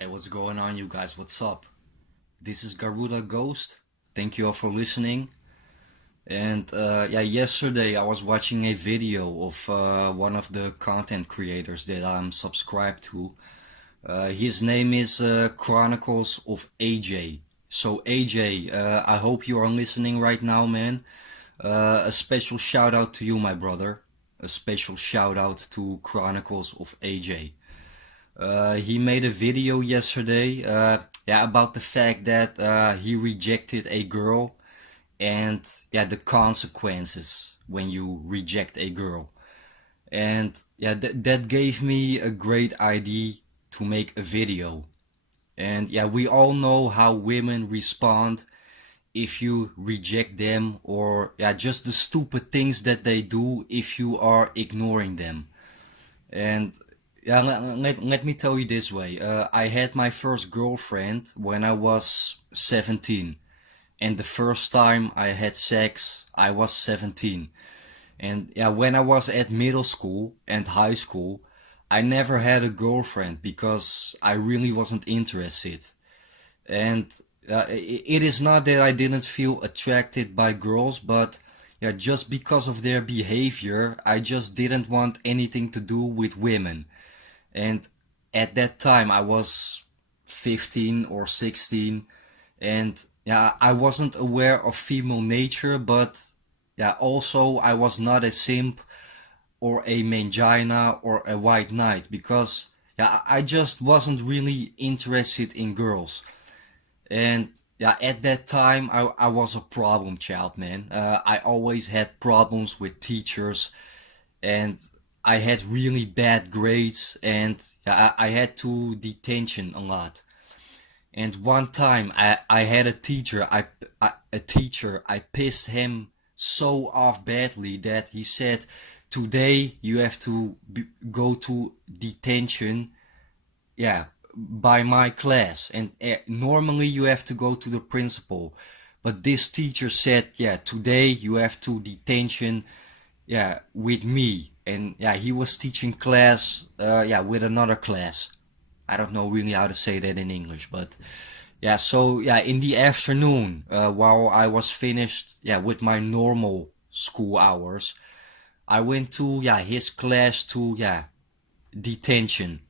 Hey, what's going on, you guys? What's up? This is Garuda Ghost. Thank you all for listening. And yeah, yesterday I was watching a video of one of the content creators that I'm subscribed to. His name is Chronicles of AJ. So AJ, I hope you are listening right now, man. A special shout out to you, my brother. A special shout out to Chronicles of AJ. He made a video yesterday, yeah, about the fact that he rejected a girl and yeah, the consequences when you reject a girl. And yeah, that gave me a great idea to make a video. And yeah, we all know how women respond if you reject them, or yeah, just the stupid things that they do if you are ignoring them. And yeah, let me tell you this way. I had my first girlfriend when I was 17. And the first time I had sex, I was 17. And yeah, when I was at middle school and high school, I never had a girlfriend because I really wasn't interested. And it is not that I didn't feel attracted by girls, but yeah, just because of their behavior, I just didn't want anything to do with women. And at that time I was 15 or 16, and yeah, I wasn't aware of female nature, but yeah, also I was not a simp or a mangina or a white knight, because yeah, I just wasn't really interested in girls. And yeah, at that time I was a problem child, man. I always had problems with teachers, and I had really bad grades, and yeah, I had to detention a lot. And one time I had a teacher, I pissed him so off badly that he said, today you have to go to detention, yeah, by my class. And normally you have to go to the principal. But this teacher said, yeah, today you have to detention, yeah, with me. And yeah, he was teaching class, yeah, with another class. I don't know really how to say that in English, but yeah, so yeah, in the afternoon, while I was finished, yeah, with my normal school hours, I went to, yeah, his class to, yeah, detention.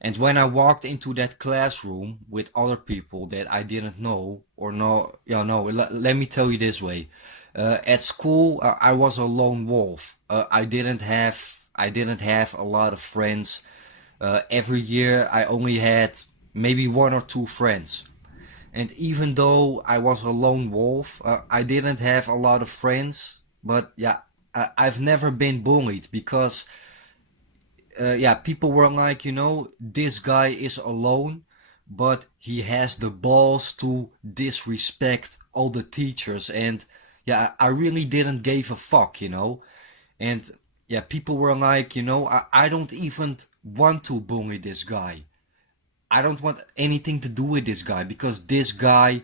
And when I walked into that classroom with other people that I didn't know, or no, yeah, no, let me tell you this way. At school, I was a lone wolf. I didn't have a lot of friends. Every year, I only had maybe one or two friends. And even though I was a lone wolf, I didn't have a lot of friends. But yeah, I've never been bullied because yeah, people were like, this guy is alone, but he has the balls to disrespect all the teachers. And yeah, I really didn't give a fuck. And yeah, people were like, I don't even want to bully this guy. I don't want anything to do with this guy because this guy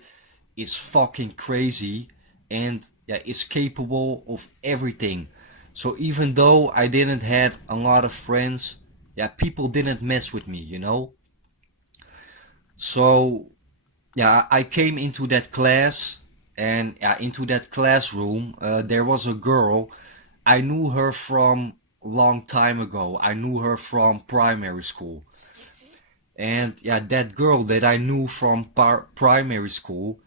is fucking crazy and yeah, is capable of everything. So even though I didn't have a lot of friends, yeah, people didn't mess with me. So yeah, I came into that class, and yeah, into that classroom, there was a girl. I knew her from long time ago. I knew her from primary school. And yeah, that girl that I knew from primary school,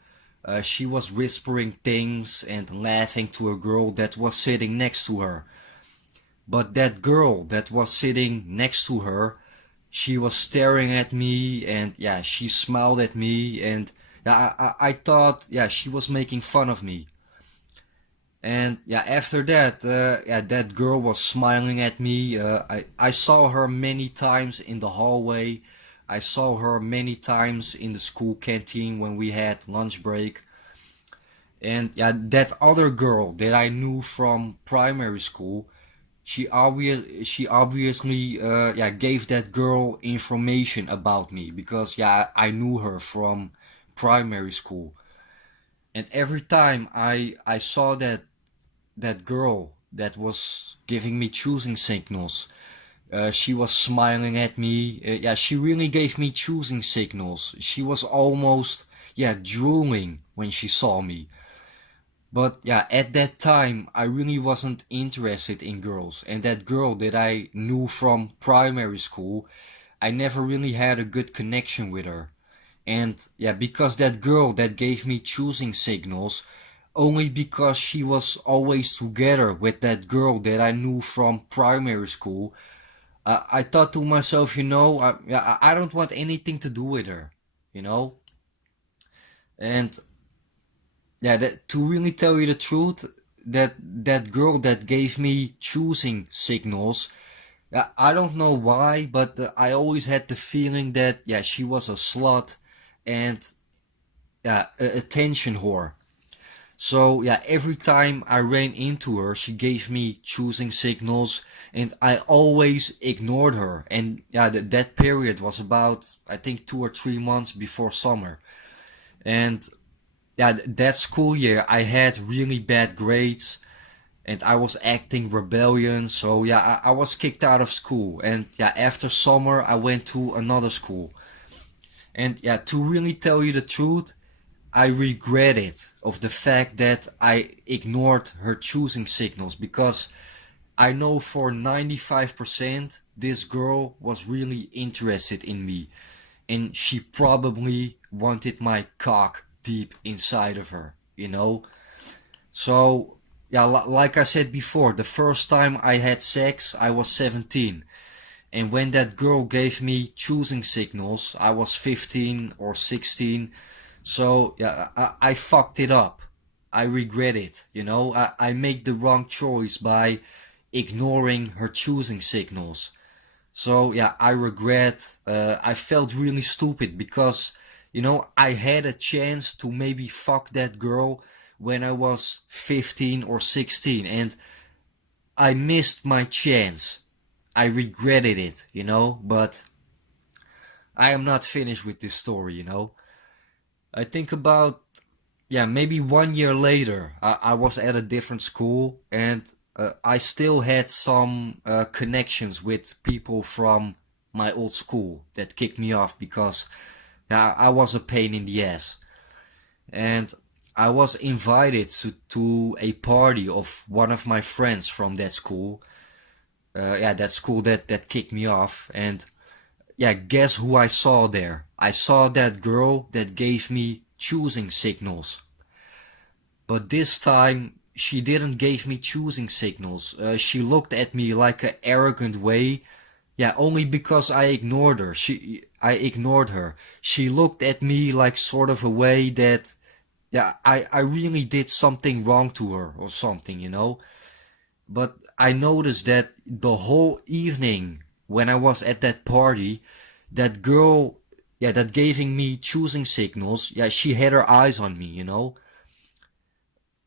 she was whispering things and laughing to a girl that was sitting next to her. But that girl that was sitting next to her, she was staring at me, and yeah, she smiled at me, and yeah, I thought, yeah, she was making fun of me. And yeah, after that, yeah, that girl was smiling at me. I saw her many times in the hallway. I saw her many times in the school canteen when we had lunch break. And yeah, that other girl that I knew from primary school, she obviously yeah, gave that girl information about me because yeah, I knew her from primary school. And every time I saw that girl that was giving me choosing signals, She was smiling at me. Yeah, she really gave me choosing signals. She was almost, yeah, drooling when she saw me. But yeah, at that time, I really wasn't interested in girls. And that girl that I knew from primary school, I never really had a good connection with her. And yeah, because that girl that gave me choosing signals, only because she was always together with that girl that I knew from primary school, I thought to myself, I don't want anything to do with her, you know? And yeah, to really tell you the truth, that girl that gave me choosing signals, I don't know why, but I always had the feeling that, yeah, she was a slut and yeah, a attention whore. So yeah, every time I ran into her, she gave me choosing signals, and I always ignored her. And yeah, that period was about, I think, 2 or 3 months before summer. And yeah, that school year I had really bad grades, and I was acting rebellion. So yeah, I was kicked out of school. And yeah, after summer I went to another school. And yeah, to really tell you the truth, I regret it of the fact that I ignored her choosing signals, because I know for 95% this girl was really interested in me, and she probably wanted my cock deep inside of her, you know? So, yeah, like I said before, the first time I had sex, I was 17. And when that girl gave me choosing signals, I was 15 or 16. So yeah, I fucked it up. I regret it. I made the wrong choice by ignoring her choosing signals. So yeah, I regret. I felt really stupid because I had a chance to maybe fuck that girl when I was 15 or 16, and I missed my chance. I regretted it, but I am not finished with this story. I think about, yeah, maybe 1 year later, I was at a different school, and I still had some connections with people from my old school that kicked me off because yeah, I was a pain in the ass. And I was invited to a party of one of my friends from that school. Yeah, that school that kicked me off. And yeah, guess who I saw there? I saw that girl that gave me choosing signals. But this time she didn't give me choosing signals. She looked at me like an arrogant way. Yeah, only because I ignored her. I ignored her. She looked at me like sort of a way that, yeah, I really did something wrong to her or something. But I noticed that the whole evening when I was at that party, that girl, yeah, that giving me choosing signals, yeah, she had her eyes on me.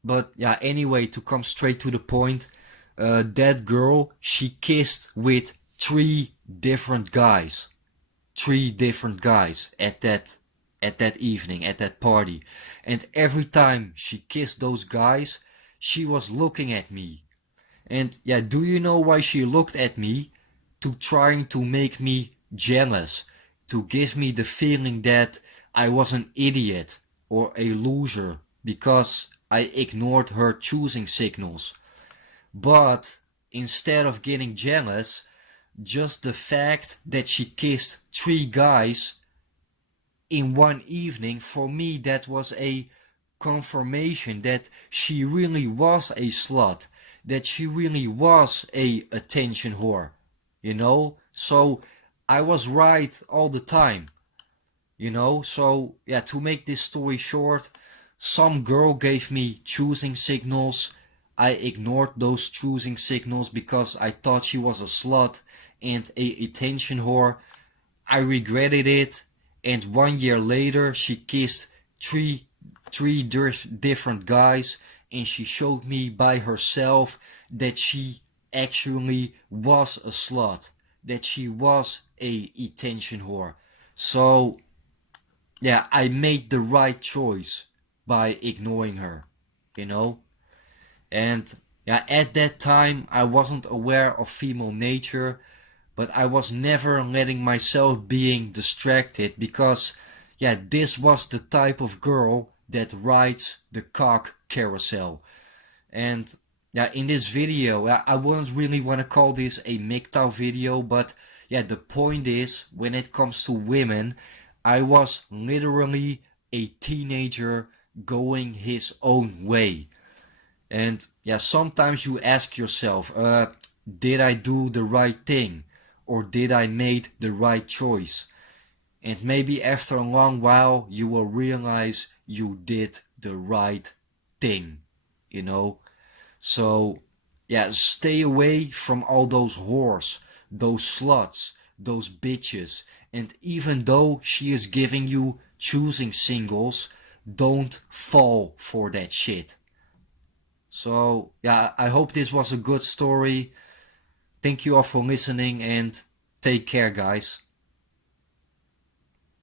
But yeah, anyway, to come straight to the point, that girl, she kissed with different guys, 3 different guys at that evening, at that party. And every time she kissed those guys, she was looking at me. And yeah, do you know why she looked at me? To trying to make me jealous, to give me the feeling that I was an idiot or a loser because I ignored her choosing signals. But instead of getting jealous, just the fact that she kissed 3 guys in one evening, for me that was a confirmation that she really was a slut, that she really was a attention whore. So I was right all the time. So yeah, to make this story short, some girl gave me choosing signals. I ignored those choosing signals because I thought she was a slut and a attention whore. I regretted it, and 1 year later she kissed three different guys, and she showed me by herself that she actually was a slut, that she was a attention whore. So yeah, I made the right choice by ignoring her, you know? And yeah, at that time I wasn't aware of female nature, but I was never letting myself being distracted because, yeah, this was the type of girl that rides the cock carousel. And yeah, in this video, I wouldn't really want to call this a MGTOW video, but yeah, the point is, when it comes to women, I was literally a teenager going his own way. And yeah, sometimes you ask yourself, did I do the right thing? Or did I make the right choice? And maybe after a long while, you will realize you did the right thing, you know? So, yeah, stay away from all those whores, those sluts, those bitches. And even though she is giving you choosing singles, don't fall for that shit. So, yeah, I hope this was a good story. Thank you all for listening and take care, guys.